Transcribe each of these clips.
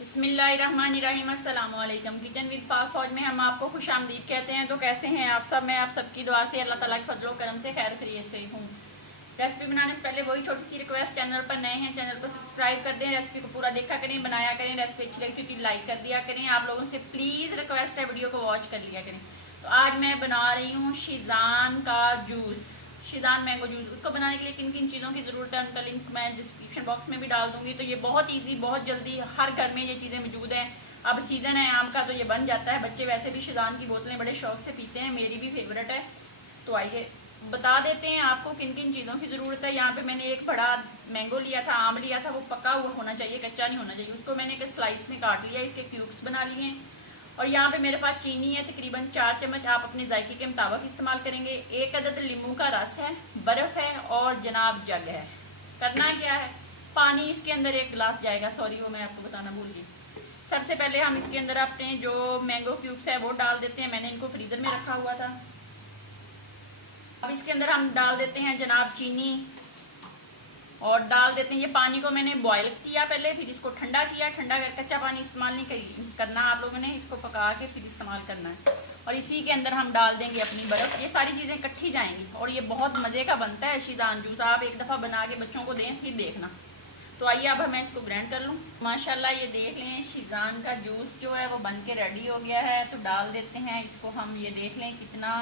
बिस्मिल्लाहिर्रहमानिर्रहीम। अस्सलाम वालेकुम। किचन विद पाक फौज में हम आपको खुशामदीद कहते हैं। तो कैसे हैं आप सब? मैं आप सबकी दुआ से अल्लाह ताला के फजलो करम से खैर खैरियत से हूँ। रेसिपी बनाने से पहले वही छोटी सी रिक्वेस्ट, चैनल पर नए हैं चैनल को सब्सक्राइब कर दें, रेसिपी को पूरा देखा करें, बनाया करें। रेसिपी अच्छी लगती है तो लाइक कर दिया करें। आप लोगों से प्लीज़ रिक्वेस्ट है, वीडियो को वॉच कर लिया करें। तो आज मैं बना रही हूँ शीज़ान का जूस, शीज़ान मैंगो जूस। उसको बनाने के लिए किन किन चीज़ों की ज़रूरत है उनका लिंक मैं डिस्क्रिप्शन बॉक्स में भी डाल दूंगी। तो ये बहुत इजी, बहुत जल्दी, हर घर में ये चीज़ें मौजूद हैं। अब सीज़न है आम का तो ये बन जाता है। बच्चे वैसे भी शीज़ान की बोतलें बड़े शौक से पीते हैं, मेरी भी फेवरेट है। तो आइए बता देते हैं आपको किन किन चीज़ों की ज़रूरत है। यहाँ पे मैंने एक बड़ा मैंगो लिया था, आम लिया था, वो पका हुआ होना चाहिए, कच्चा नहीं होना चाहिए। उसको मैंने एक स्लाइस में काट लिया, इसके क्यूब्स बना लिए हैं। और यहाँ पे मेरे पास चीनी है तकरीबन 4 चम्मच, आप अपने जायके के मुताबिक इस्तेमाल करेंगे। एक अदद नींबू का रस है, बर्फ़ है और जनाब जग है। करना क्या है, पानी इसके अंदर 1 गिलास जाएगा, सॉरी वो मैं आपको बताना भूल गई। सबसे पहले हम इसके अंदर अपने जो मैंगो क्यूब्स है वो डाल देते हैं। मैंने इनको फ्रीज़र में रखा हुआ था। अब इसके अंदर हम डाल देते हैं जनाब चीनी और डाल देते हैं, ये पानी को मैंने बॉयल किया पहले, फिर इसको ठंडा किया। ठंडा कर कच्चा पानी इस्तेमाल नहीं करना आप लोगों ने, इसको पका के फिर इस्तेमाल करना है। और इसी के अंदर हम डाल देंगे अपनी बर्फ़। ये सारी चीज़ें इकट्ठी जाएंगी और ये बहुत मज़े का बनता है शीज़ान जूस। आप एक दफ़ा बना के बच्चों को दें फिर देखना। तो आइए अब मैं इसको ग्राइंड कर लूँ। माशाल्लाह ये देख लें शीज़ान का जूस जो है वो बन के रेडी हो गया है। तो डाल देते हैं इसको हम। ये देख लें कितना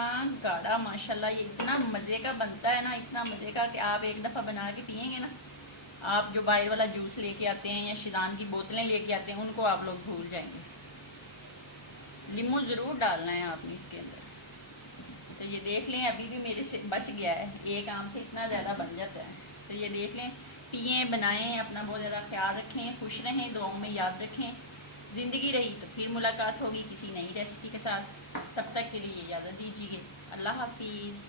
गाढ़ा, माशाल्लाह ये इतना मज़े का बनता है ना, इतना मज़े का कि आप एक दफ़ा बना के पियेंगे ना, आप जो बाहर वाला जूस लेके आते हैं या शीज़ान की बोतलें लेके आते हैं उनको आप लोग भूल जाएंगे। नींबू ज़रूर डालना है आपने इसके अंदर। तो ये देख लें अभी भी मेरे से बच गया है, एक आम से इतना ज़्यादा बन जाता है। तो ये देख लें, पिएँ, बनाएं, अपना बहुत ज़्यादा ख्याल रखें, खुश रहें, दुआओं में याद रखें। ज़िंदगी रही तो फिर मुलाकात होगी किसी नई रेसिपी के साथ। तब तक के लिए इजाज़त दीजिए। अल्लाह हाफिज़।